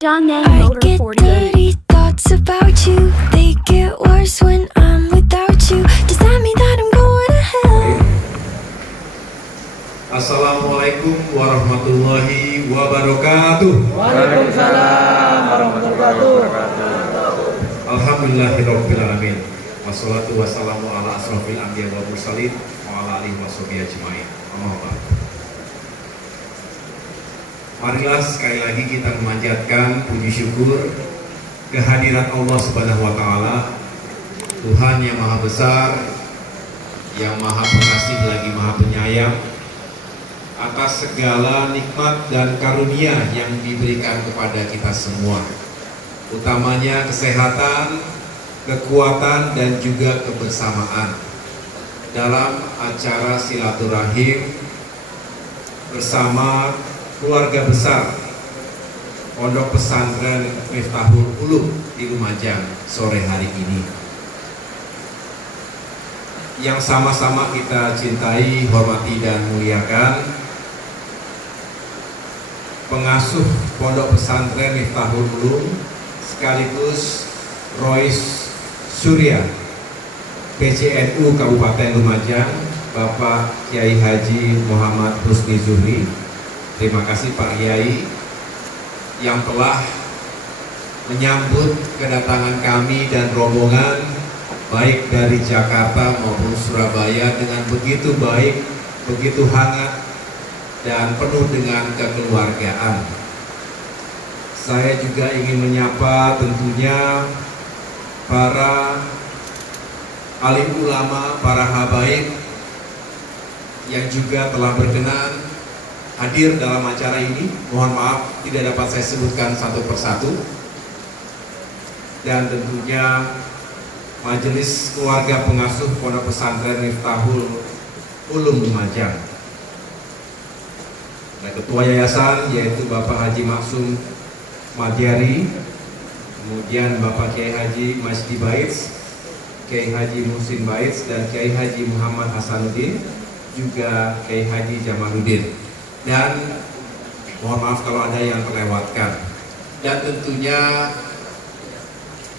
Dongeng I Motor get 48. dirty thoughts about you. They get worse when I'm without you. Does that mean that I'm going to hell? Assalamualaikum warahmatullahi wabarakatuh. Waalaikumsalam warahmatullahi wabarakatuh. Alhamdulillahirabbil alamin. Wassalatu wassalamu ala asrofil anbiya wal mursalin wa ala alihi washabihi ajmain. Amma ba'du. Marilah sekali lagi kita memanjatkan puji syukur kehadirat Allah Subhanahu wa taala, Tuhan yang Maha Besar, yang Maha Pengasih lagi Maha Penyayang, atas segala nikmat dan karunia yang diberikan kepada kita semua, utamanya kesehatan, kekuatan, dan juga kebersamaan dalam acara silaturahim bersama keluarga besar Pondok Pesantren Miftahul Ulum di Lumajang sore hari ini, yang sama-sama kita cintai, hormati, dan muliakan pengasuh Pondok Pesantren Miftahul Ulum sekaligus Rois Surya PCNU Kabupaten Lumajang, Bapak Kiai Haji Muhammad Husni Zuhri. Terima kasih Pak Kiai yang telah menyambut kedatangan kami dan rombongan baik dari Jakarta maupun Surabaya dengan begitu baik, begitu hangat, dan penuh dengan kekeluargaan. Saya juga ingin menyapa tentunya para alim ulama, para habaib yang juga telah berkenan hadir dalam acara ini. Mohon maaf tidak dapat saya sebutkan satu persatu. Dan tentunya Majelis Keluarga Pengasuh Pondok Pesantren Miftahul Ulum Lumajang. Nah, Ketua Yayasan yaitu Bapak Haji Maksum Madyari, kemudian Bapak Kiai Haji Masdi Baits, Kiai Haji Muhsin Baits, dan Kiai Haji Muhammad Hasanuddin, juga Kiai Haji Jamaluddin. Dan mohon maaf kalau ada yang terlewatkan. Dan tentunya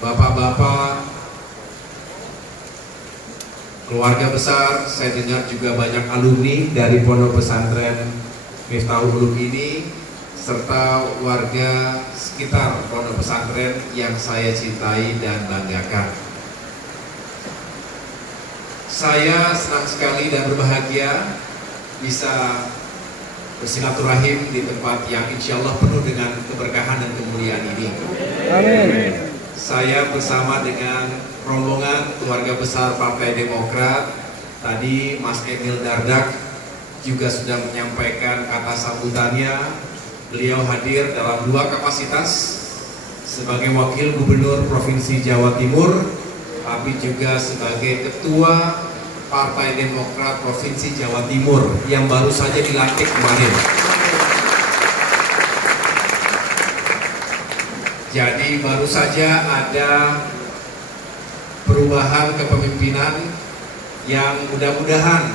bapak-bapak, keluarga besar, saya dengar juga banyak alumni dari Pondok Pesantren Miftahul Ulum ini, serta warga sekitar Pondok Pesantren yang saya cintai dan banggakan. Saya senang sekali dan berbahagia bisa bersilaturahim di tempat yang insya Allah penuh dengan keberkahan dan kemuliaan ini. Amin. Saya bersama dengan rombongan keluarga besar Partai Demokrat. Tadi Mas Emil Dardak juga sudah menyampaikan kata sambutannya. Beliau hadir dalam dua kapasitas, sebagai Wakil Gubernur Provinsi Jawa Timur, tapi juga sebagai Ketua Partai Demokrat Provinsi Jawa Timur yang baru saja dilantik kemarin. Jadi baru saja ada perubahan kepemimpinan yang mudah-mudahan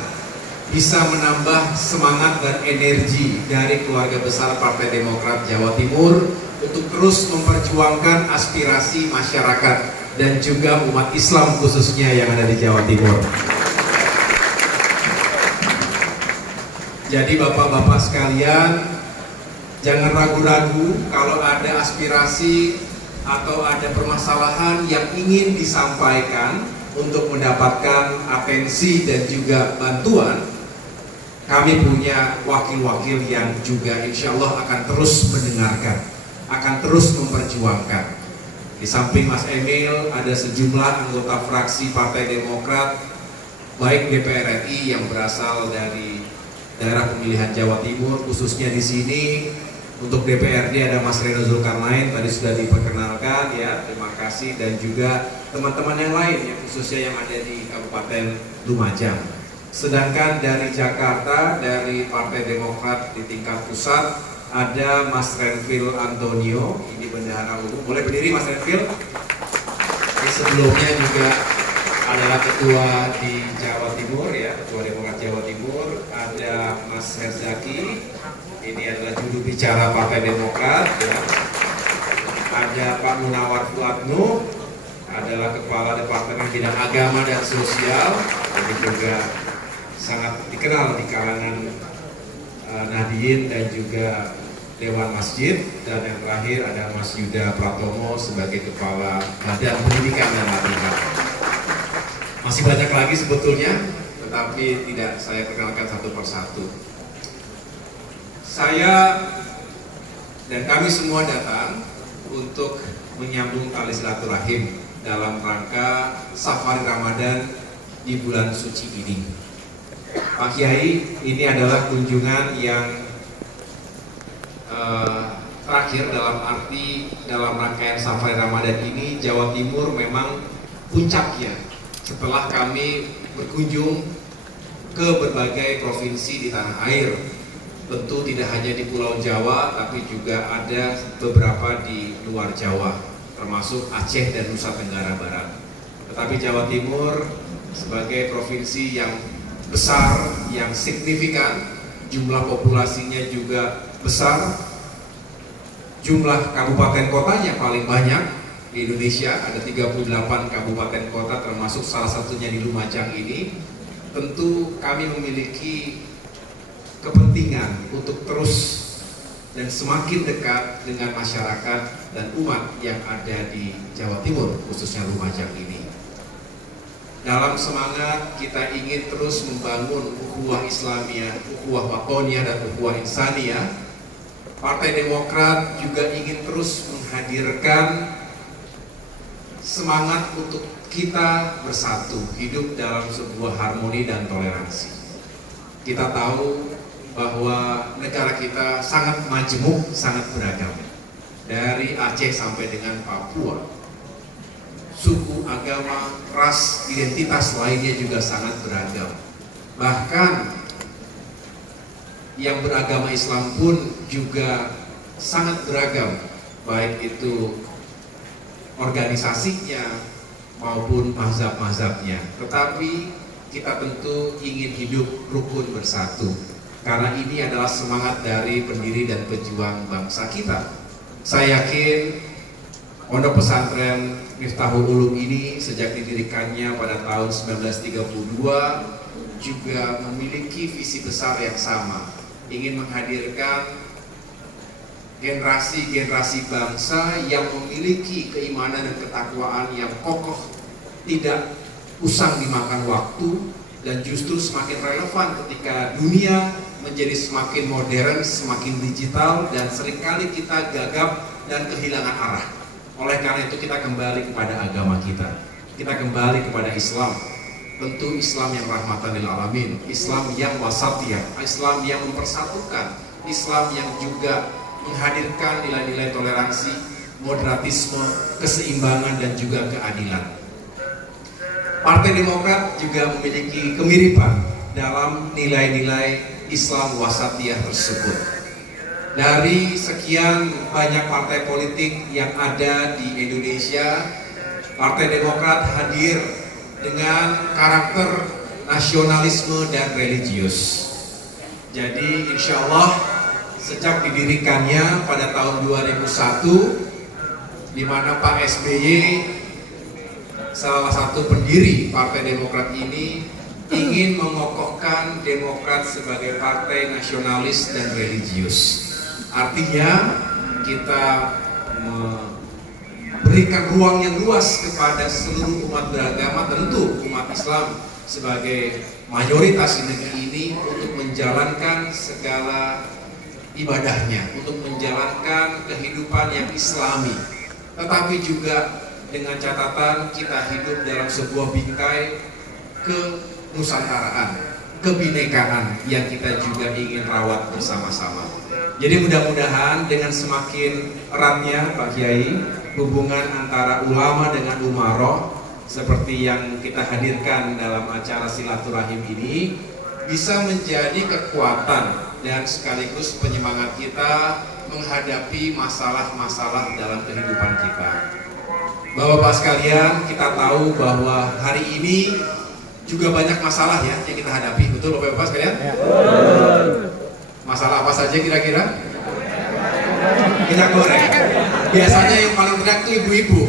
bisa menambah semangat dan energi dari keluarga besar Partai Demokrat Jawa Timur untuk terus memperjuangkan aspirasi masyarakat dan juga umat Islam khususnya yang ada di Jawa Timur. Jadi bapak-bapak sekalian, jangan ragu-ragu kalau ada aspirasi atau ada permasalahan yang ingin disampaikan untuk mendapatkan atensi dan juga bantuan. Kami punya wakil-wakil yang juga insya Allah akan terus mendengarkan, akan terus memperjuangkan. Di samping Mas Emil, ada sejumlah anggota fraksi Partai Demokrat, baik DPR RI yang berasal dari daerah pemilihan Jawa Timur, khususnya di sini untuk DPRD ada Mas Reno Zulkarnain, tadi sudah diperkenalkan ya, terima kasih, dan juga teman-teman yang lain yang khususnya yang ada di Kabupaten Lumajang. Sedangkan dari Jakarta, dari Partai Demokrat di tingkat pusat ada Mas Renvil Antonio, ini bendahara umum. Boleh berdiri Mas Renvil? Ini sebelumnya juga adalah ketua di Jawa Timur ya, Ketua Demokrat Jawa Timur. Ada Mas Herzaki, ini adalah juru bicara Partai Demokrat ya. ada Pak Munawar Fuadno, adalah Kepala Departemen Bidang Agama dan Sosial, ini juga sangat dikenal di kalangan Nahdien dan juga Dewan Masjid, dan yang terakhir ada Mas Yuda Pratomo sebagai Kepala Badan Pendidikan dan Latihan. Masih banyak lagi sebetulnya, tetapi tidak saya perkenalkan satu persatu. Saya dan kami semua datang untuk menyambung tali silaturahim dalam rangka Safari Ramadan di bulan suci ini. Pak Kiai, ini adalah kunjungan yang terakhir dalam arti dalam rangkaian Safari Ramadan ini. Jawa Timur memang puncaknya setelah kami berkunjung ke berbagai provinsi di tanah air. Tentu tidak hanya di Pulau Jawa, tapi juga ada beberapa di luar Jawa, termasuk Aceh dan Nusa Tenggara Barat. Tetapi Jawa Timur sebagai provinsi yang besar, yang signifikan, jumlah populasinya juga besar, jumlah kabupaten kotanya paling banyak di Indonesia, ada 38 kabupaten kota, termasuk salah satunya di Lumajang ini. Tentu kami memiliki kepentingan untuk terus dan semakin dekat dengan masyarakat dan umat yang ada di Jawa Timur, khususnya Lumajang ini. Dalam semangat kita ingin terus membangun ukhuwah Islamiyah, ukhuwah watoniyah, dan ukhuwah insaniyah, Partai Demokrat juga ingin terus menghadirkan semangat untuk kita bersatu, hidup dalam sebuah harmoni dan toleransi. Kita tahu bahwa negara kita sangat majemuk, sangat beragam. Dari Aceh sampai dengan Papua, suku, agama, ras, identitas lainnya juga sangat beragam. Bahkan yang beragama Islam pun juga sangat beragam, baik itu organisasinya maupun mazhab-mazhabnya. Tetapi kita tentu ingin hidup rukun bersatu, karena ini adalah semangat dari pendiri dan pejuang bangsa kita. Saya yakin Pondok Pesantren Miftahul Ulum ini sejak didirikannya pada tahun 1932 juga memiliki visi besar yang sama, ingin menghadirkan generasi-generasi bangsa yang memiliki keimanan dan ketakwaan yang kokoh, tidak usang dimakan waktu, dan justru semakin relevan ketika dunia menjadi semakin modern, semakin digital, dan seringkali kita gagap dan kehilangan arah. Oleh karena itu kita kembali kepada agama kita kembali kepada Islam. Tentu Islam yang rahmatan lil alamin, Islam yang wasatiyah, Islam yang mempersatukan, Islam yang juga menghadirkan nilai-nilai toleransi, moderatisme, keseimbangan, dan juga keadilan. Partai Demokrat juga memiliki kemiripan dalam nilai-nilai Islam wasatiyah tersebut. Dari sekian banyak partai politik yang ada di Indonesia, Partai Demokrat hadir dengan karakter nasionalisme dan religius. Jadi insya Allah sejak didirikannya pada tahun 2001, di mana Pak SBY salah satu pendiri Partai Demokrat ini ingin mengokohkan Demokrat sebagai partai nasionalis dan religius. Artinya kita memberikan ruang yang luas kepada seluruh umat beragama, tentu umat Islam sebagai mayoritas di negeri ini, untuk menjalankan segala ibadahnya, untuk menjalankan kehidupan yang Islami. Tetapi juga dengan catatan kita hidup dalam sebuah bingkai kenusantara, kebinekaan yang kita juga ingin rawat bersama-sama. Jadi mudah-mudahan dengan semakin eratnya Pak Kiai hubungan antara ulama dengan umaroh seperti yang kita hadirkan dalam acara silaturahim ini bisa menjadi kekuatan dan sekaligus penyemangat kita menghadapi masalah-masalah dalam kehidupan kita. Bapak-bapak sekalian, kita tahu bahwa hari ini juga banyak masalah ya yang kita hadapi, betul Bapak-bapak sekalian? Masalah apa saja kira-kira? minyak goreng. Biasanya yang paling teriak tuh ibu-ibu.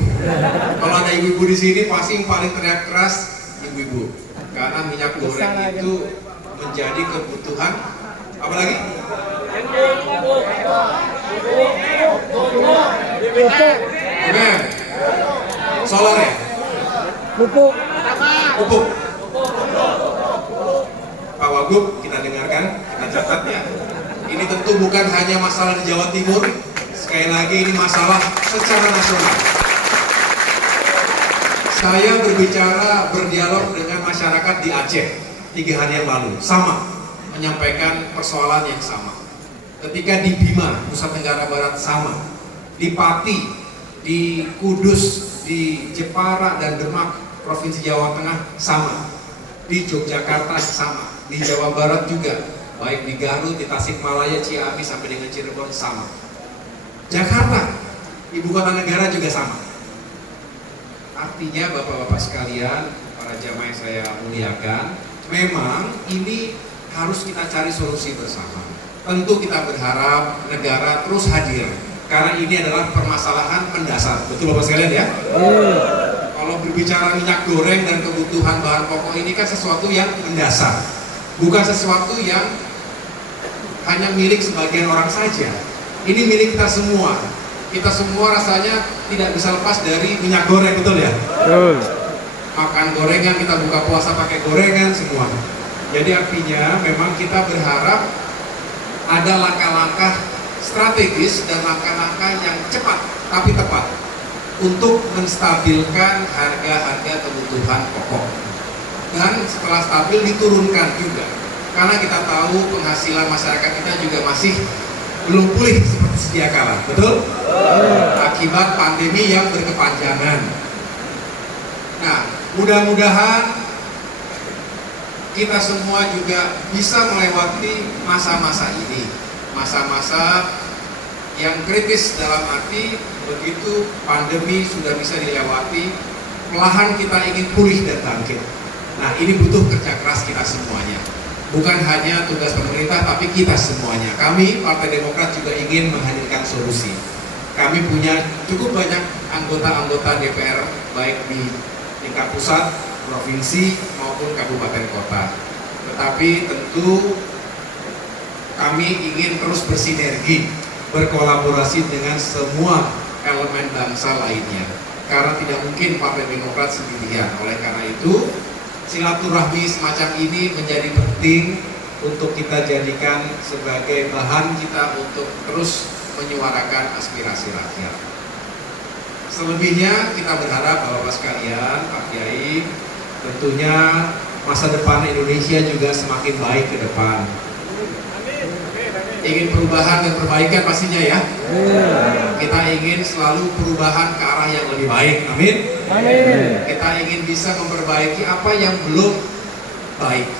Kalau ada ibu-ibu di sini pasti yang paling teriak keras ibu-ibu. Karena minyak goreng itu menjadi kebutuhan. Apalagi? Oke. Solar ya? Pupuk. Pupuk. Pak Wagub, kita dengarkan, kita catat ya. Ini tentu bukan hanya masalah di Jawa Timur. Sekali lagi ini masalah secara nasional. Saya berbicara, berdialog dengan masyarakat di Aceh 3 hari yang lalu, sama, menyampaikan persoalan yang sama. Ketika di Bima, Nusa Tenggara Barat sama, di Pati, di Kudus, di Jepara dan Demak, Provinsi Jawa Tengah sama, di Yogyakarta sama, di Jawa Barat juga, baik di Garut, di Tasikmalaya, Ciamis sampai dengan Cirebon sama. Jakarta, ibu kota negara juga sama. Artinya bapak-bapak sekalian, para jamaah yang saya muliakan, memang ini harus kita cari solusi bersama. Tentu kita berharap negara terus hadir, karena ini adalah permasalahan mendasar. Betul bapak sekalian ya? Kalau berbicara minyak goreng dan kebutuhan bahan pokok ini kan sesuatu yang mendasar, bukan sesuatu yang hanya milik sebagian orang saja. Ini milik kita semua. Kita semua rasanya tidak bisa lepas dari minyak goreng, betul ya? Betul. Makan gorengan, kita buka puasa pakai gorengan semua. Jadi artinya memang kita berharap ada langkah-langkah strategis dan langkah-langkah yang cepat tapi tepat untuk menstabilkan harga-harga kebutuhan pokok. Dan setelah stabil diturunkan juga. Karena kita tahu penghasilan masyarakat kita juga masih belum pulih seperti sedia kala, betul? Akibat pandemi yang berkepanjangan. Nah, mudah-mudahan kita semua juga bisa melewati masa-masa ini, masa-masa yang kritis dalam arti begitu pandemi sudah bisa dilewati, perlahan kita ingin pulih dan bangkit. Nah, ini butuh kerja keras kita semuanya. Bukan hanya tugas pemerintah, tapi kita semuanya. Kami, Partai Demokrat juga ingin menghadirkan solusi. Kami punya cukup banyak anggota-anggota DPR, baik di tingkat pusat, provinsi, maupun kabupaten kota. Tetapi tentu kami ingin terus bersinergi, berkolaborasi dengan semua elemen bangsa lainnya. Karena tidak mungkin Partai Demokrat sendirian. Oleh karena itu, silaturahmi semacam ini menjadi penting untuk kita jadikan sebagai bahan kita untuk terus menyuarakan aspirasi rakyat. Selebihnya kita berharap Bapak sekalian, Pak Kiai, tentunya masa depan Indonesia juga semakin baik ke depan. Ingin perubahan dan perbaikan pastinya ya. Kita ingin selalu perubahan ke arah yang lebih baik. Amin. Amin. Kita ingin bisa memperbaiki apa yang belum baik.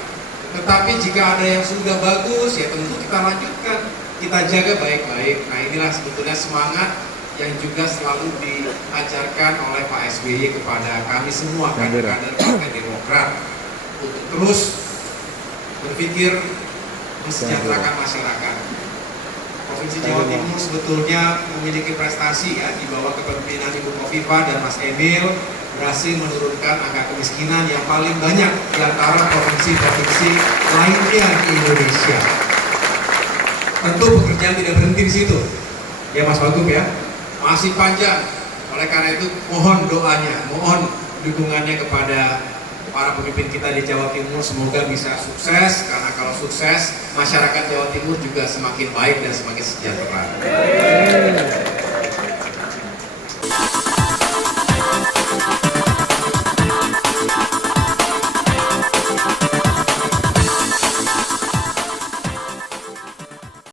Tetapi jika ada yang sudah bagus, ya tentu kita lanjutkan, kita jaga baik-baik. Nah, inilah sebetulnya semangat yang juga selalu diajarkan oleh Pak SBY kepada kami semua kader-kader Partai Demokrat untuk terus berpikir mensejahterakan masyarakat. Provinsi Jawa Timur sebetulnya memiliki prestasi ya, di bawah kepemimpinan Ibu Khofifah dan Mas Emil berhasil menurunkan angka kemiskinan yang paling banyak di antara provinsi-provinsi lainnya di Indonesia. Tentu pekerjaan tidak berhenti di situ, ya Mas Wagub ya, masih panjang. Oleh karena itu mohon doanya, mohon dukungannya kepada para pemimpin kita di Jawa Timur, semoga bisa sukses, karena kalau sukses masyarakat Jawa Timur juga semakin baik dan semakin sejahtera.